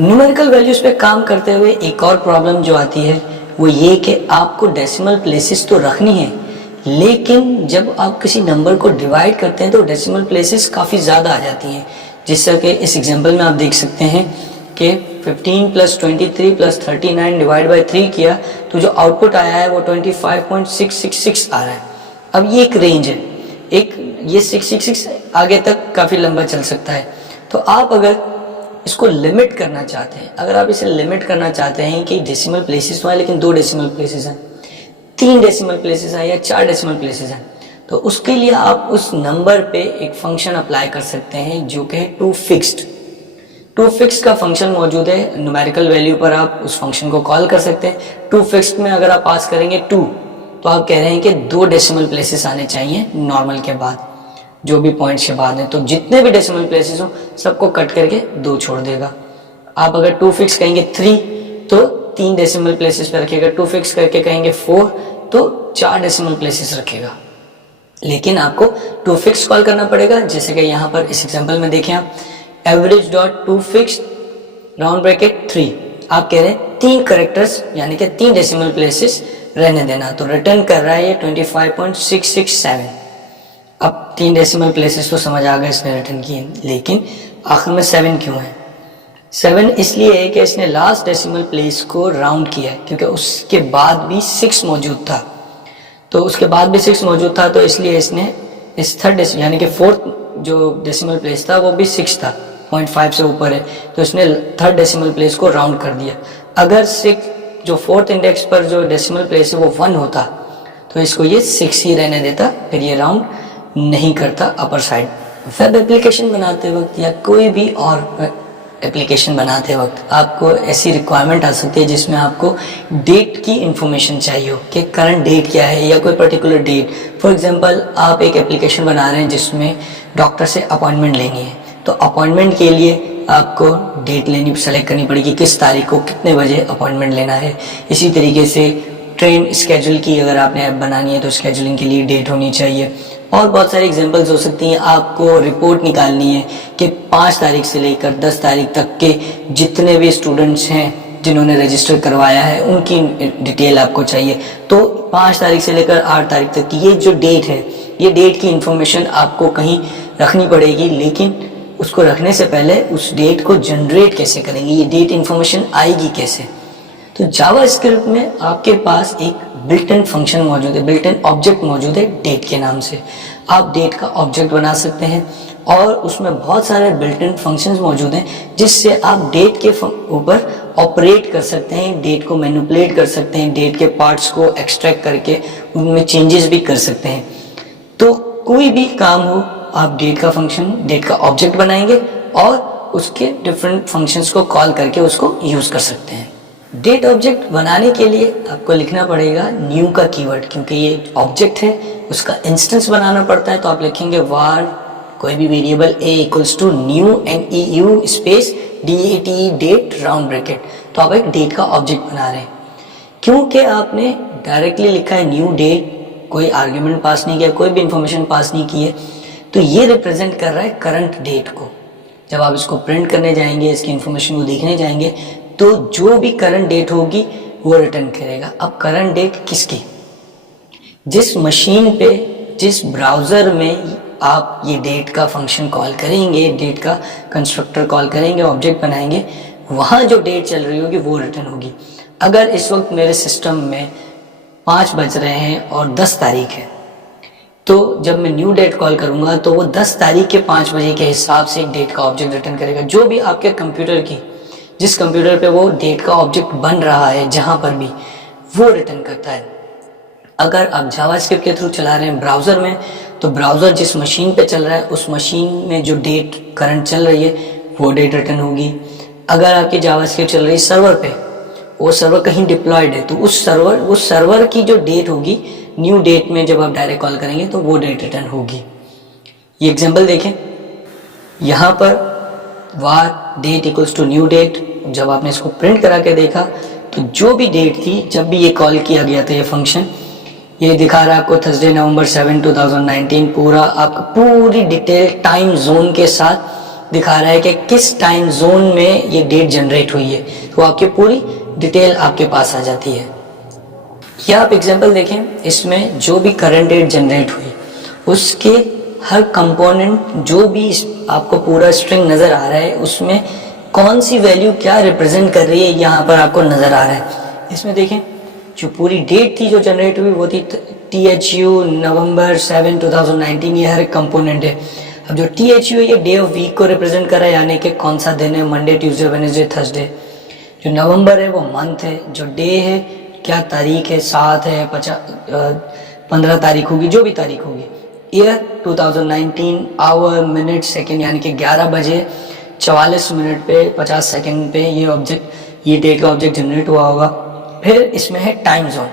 Numerical values पे काम करते हुए एक और प्रॉब्लम जो आती है वो ये कि आपको डेसिमल प्लेसेस तो रखनी है, लेकिन जब आप किसी नंबर को डिवाइड करते हैं तो डेसिमल प्लेसेस काफ़ी ज़्यादा आ जाती हैं। जिस तरह के इस एग्जांपल में आप देख सकते हैं कि 15 + 23 + 39 डिवाइड बाई 3 किया तो जो आउटपुट आया है वो 25.666 आ रहा है। अब ये एक रेंज है, एक ये 666 आगे तक काफ़ी लंबा चल सकता है। तो आप अगर इसको लिमिट करना चाहते हैं, अगर आप इसे लिमिट करना चाहते हैं कि डेसिमल प्लेसेस तो हैं लेकिन 2 डेसिमल प्लेसेस हैं, 3 डेसिमल प्लेसेस हैं या 4 डेसिमल प्लेसेस हैं, तो उसके लिए आप उस नंबर पे एक फंक्शन अप्लाई कर सकते हैं जो कि है टू फिक्स्ड। टू फिक्स्ड का फंक्शन मौजूद है, न्यूमेरिकल वैल्यू पर आप उस फंक्शन को कॉल कर सकते हैं। टू फिक्स्ड में अगर आप पास करेंगे 2 तो आप कह रहे हैं कि 2 डेसिमल प्लेसेस आने चाहिए नॉर्मल के बाद, जो भी पॉइंट्स के बाद है, तो जितने भी डेसिमल प्लेसेस हो सबको कट करके 2 छोड़ देगा। आप अगर 2 फिक्स कहेंगे 3 तो 3 डेसिमल प्लेसेस पे रखेगा, 2 फिक्स करके कहेंगे 4 तो 4 डेसिमल प्लेसेस रखेगा। लेकिन आपको 2 फिक्स कॉल करना पड़ेगा, जैसे कि यहाँ पर इस एग्जांपल में देखें आप, average dot 2 fix round bracket 3, आप कह रहे हैं 3 करेक्टर्स यानी कि 3 डेसिमल प्लेसेस रहने देना, तो रिटर्न कर रहा है ये 25.667। अब 3 डेसिमल प्लेसेस तो समझ आ गए इसने रिटर्न किए, लेकिन आखिर में 7 क्यों है? 7 इसलिए है कि इसने लास्ट डेसिमल प्लेस को राउंड किया है, क्योंकि उसके बाद भी 6 मौजूद था, तो उसके बाद भी 6 मौजूद था, तो इसलिए इसने इस थर्ड यानी कि फोर्थ जो डेसिमल प्लेस था वो भी 6 था, 0.5 से ऊपर है, तो इसने थर्ड डेसिमल प्लेस को राउंड कर दिया। अगर 6 जो फोर्थ इंडेक्स पर जो डेसिमल प्लेस है वो 1 होता तो इसको ये 6 ही रहने देता, फिर ये राउंड नहीं करता अपर साइड। वेब एप्लीकेशन बनाते वक्त या कोई भी और एप्लीकेशन बनाते वक्त आपको ऐसी रिक्वायरमेंट आ सकती है जिसमें आपको डेट की इंफॉर्मेशन चाहिए हो कि करंट डेट क्या है या कोई पर्टिकुलर डेट। फॉर एग्जांपल आप एक एप्लीकेशन बना रहे हैं जिसमें डॉक्टर से अपॉइंटमेंट लेनी है, तो अपॉइंटमेंट के लिए आपको डेट लेनी सेलेक्ट करनी पड़ेगी, किस तारीख को कितने बजे अपॉइंटमेंट लेना है। इसी तरीके से ट्रेन स्केड्यूल की अगर आपने ऐप बनानी है तो स्केड्यूलिंग के लिए डेट होनी चाहिए। और बहुत सारी एग्जांपल्स हो सकती हैं। आपको रिपोर्ट निकालनी है कि 5 तारीख से लेकर 10 तारीख तक के जितने भी स्टूडेंट्स हैं जिन्होंने रजिस्टर करवाया है उनकी डिटेल आपको चाहिए, तो 5 तारीख से लेकर 8 तारीख तक की ये जो डेट है, ये डेट की इंफॉर्मेशन आपको कहीं रखनी पड़ेगी। लेकिन उसको रखने से पहले उस डेट को जनरेट कैसे करेंगे, ये डेट इंफॉर्मेशन आएगी कैसे? तो जावास्क्रिप्ट में आपके पास एक बिल्ट इन फंक्शन मौजूद है, बिल्ट इन ऑब्जेक्ट मौजूद है डेट के नाम से। आप डेट का ऑब्जेक्ट बना सकते हैं और उसमें बहुत सारे बिल्ट इन फंक्शंस मौजूद हैं जिससे आप डेट के ऊपर ऑपरेट कर सकते हैं, डेट को मैनिपुलेट कर सकते हैं, डेट के पार्ट्स को एक्सट्रैक्ट करके उनमें चेंजेस भी कर सकते हैं। तो कोई भी काम हो आप डेट का फंक्शन, डेट का ऑब्जेक्ट बनाएंगे और उसके डिफरेंट फंक्शंस को कॉल करके उसको यूज कर सकते हैं। डेट ऑब्जेक्ट बनाने के लिए आपको लिखना पड़ेगा न्यू का कीवर्ड, क्योंकि ये ऑब्जेक्ट है उसका इंस्टेंस बनाना पड़ता है। तो आप लिखेंगे var कोई भी variable a equals to new new space date date round bracket, तो आप एक डेट का ऑब्जेक्ट बना रहे हैं। क्योंकि आपने डायरेक्टली लिखा है न्यू डेट, कोई आर्ग्यूमेंट पास नहीं किया, कोई भी इंफॉर्मेशन पास नहीं की है, तो ये रिप्रेजेंट कर रहा है करंट डेट को। जब आप इसको प्रिंट करने जाएंगे, इसकी इंफॉर्मेशन को देखने जाएंगे, तो जो भी करंट डेट होगी वो रिटर्न करेगा। अब करंट डेट किसकी? जिस मशीन पे, जिस ब्राउज़र में आप ये डेट का फंक्शन कॉल करेंगे, डेट का कंस्ट्रक्टर कॉल करेंगे, ऑब्जेक्ट बनाएंगे, वहाँ जो डेट चल रही होगी वो रिटर्न होगी। अगर इस वक्त मेरे सिस्टम में 5 बज रहे हैं और 10 तारीख है, तो जब मैं न्यू डेट कॉल करूँगा तो वो 10 तारीख के 5 बजे के हिसाब से एक डेट का ऑब्जेक्ट रिटर्न करेगा। जो भी आपके कंप्यूटर की, जिस कंप्यूटर पे वो डेट का ऑब्जेक्ट बन रहा है, जहाँ पर भी, वो रिटर्न करता है। अगर आप जावास्क्रिप्ट के थ्रू चला रहे हैं ब्राउज़र में, तो ब्राउज़र जिस मशीन पे चल रहा है उस मशीन में जो डेट करंट चल रही है वो डेट रिटर्न होगी। अगर आपकी जावास्क्रिप्ट चल रही है सर्वर पे, वो सर्वर कहीं डिप्लॉयड है, तो उस सर्वर की जो डेट होगी न्यू डेट में जब आप डायरेक्ट कॉल करेंगे तो वो डेट रिटर्न होगी। ये एग्जाम्पल देखें, यहाँ पर var date equals to new date, जब आपने इसको प्रिंट करा के देखा तो जो भी डेट थी जब भी ये कॉल किया गया था, ये फंक्शन ये दिखा रहा है आपको Thursday November 7, 2019, पूरा आपका पूरी डिटेल टाइम जोन के साथ दिखा रहा है कि किस टाइम जोन में ये डेट जनरेट हुई है, तो आपकी पूरी डिटेल आपके पास आ जाती है। या आप एग्जांपल देखें, इसमें जो भी करंट डेट जनरेट हुई उसके हर कंपोनेंट, जो भी आपको पूरा स्ट्रिंग नज़र आ रहा है उसमें कौन सी वैल्यू क्या रिप्रेजेंट कर रही है यहाँ पर आपको नज़र आ रहा है। इसमें देखें जो पूरी डेट थी जो जनरेट हुई वो थी THU नवंबर 7, 2019, ये हर कंपोनेंट है। अब जो THU है ये डे ऑफ वीक को रिप्रेजेंट कर रहा है, यानी कि कौन सा दिन है, मंडे, ट्यूसडे, वेडनेसडे, थर्सडे। जो नवंबर है वो मंथ है, जो डे है क्या तारीख है, 7 है, 15 तारीख होगी, जो भी तारीख होगी। ईयर 2019, आवर, मिनट, सेकेंड, यानी कि 11 बजे 44 मिनट पे 50 सेकेंड पे ये डेट का ऑब्जेक्ट जनरेट हुआ होगा। फिर इसमें है टाइम जोन,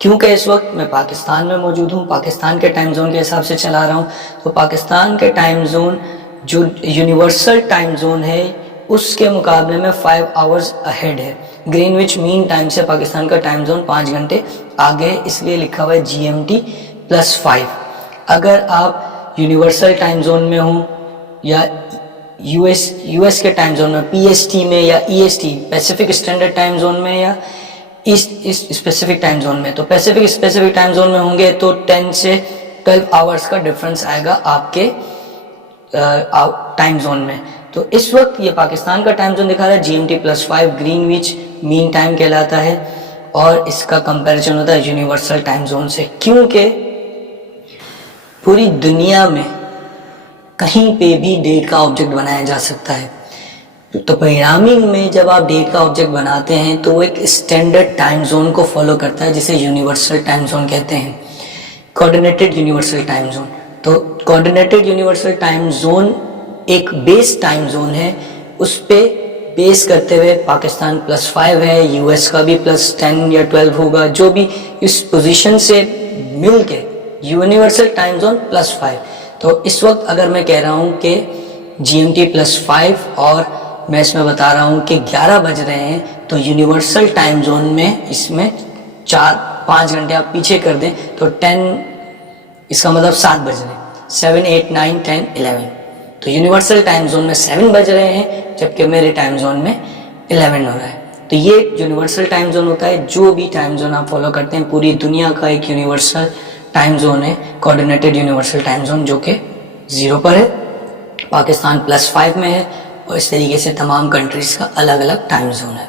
क्योंकि इस वक्त मैं पाकिस्तान में मौजूद हूँ, पाकिस्तान के टाइम जोन के हिसाब से चला रहा हूँ, तो पाकिस्तान के टाइम जोन जो यूनिवर्सल टाइम जोन है उसके मुकाबले में 5 आवर्स अहेड है। ग्रीनविच मीन टाइम से पाकिस्तान का टाइम जोन 5 घंटे आगे है, इसलिए लिखा हुआ है GMT+5। अगर आप यूनिवर्सल टाइम जोन में हो या यूएस के टाइम जोन में, PST में या EST Pacific standard time zone में, या ईस्ट स्पेसिफिक टाइम जोन में, तो पैसिफिक स्पेसिफिक टाइम जोन में होंगे तो 10 से 12 आवर्स का डिफरेंस आएगा आपके टाइम जोन में। तो इस वक्त ये पाकिस्तान का टाइम जोन दिखा रहा है GMT+5, ग्रीनविच मीन टाइम कहलाता है, और इसका कंपैरिजन होता है यूनिवर्सल टाइम जोन से, क्योंकि पूरी दुनिया में कहीं पे भी डेट का ऑब्जेक्ट बनाया जा सकता है। तो प्रोग्रामिंग में जब आप डेट का ऑब्जेक्ट बनाते हैं तो वो एक स्टैंडर्ड टाइम जोन को फॉलो करता है, जिसे यूनिवर्सल टाइम जोन कहते हैं, कोऑर्डिनेटेड यूनिवर्सल टाइम जोन। तो कोऑर्डिनेटेड यूनिवर्सल टाइम जोन एक बेस टाइम जोन है, उस पे बेस करते हुए पाकिस्तान +5 है, यूएस का भी +10 या 12 होगा, जो भी इस पोजीशन से मिल के यूनिवर्सल टाइम जोन +5। तो इस वक्त अगर मैं कह रहा हूँ कि GMT+5 और मैं इसमें बता रहा हूँ कि 11 बज रहे हैं, तो यूनिवर्सल टाइम जोन में इसमें 4-5 घंटे आप पीछे कर दें तो 10, इसका मतलब 7 बज रहे हैं, 7, 8, 9, 10, 11। तो यूनिवर्सल टाइम जोन में 7 बज रहे हैं, जबकि मेरे टाइम जोन में 11 हो रहा है। तो ये यूनिवर्सल टाइम जोन होता है, जो भी टाइम जोन आप फॉलो करते हैं पूरी दुनिया का एक यूनिवर्सल टाइम जोन है, कोऑर्डिनेटेड यूनिवर्सल टाइम जोन, जो कि 0 पर है, पाकिस्तान +5 में है, और इस तरीके से तमाम कंट्रीज़ का अलग अलग टाइम जोन है।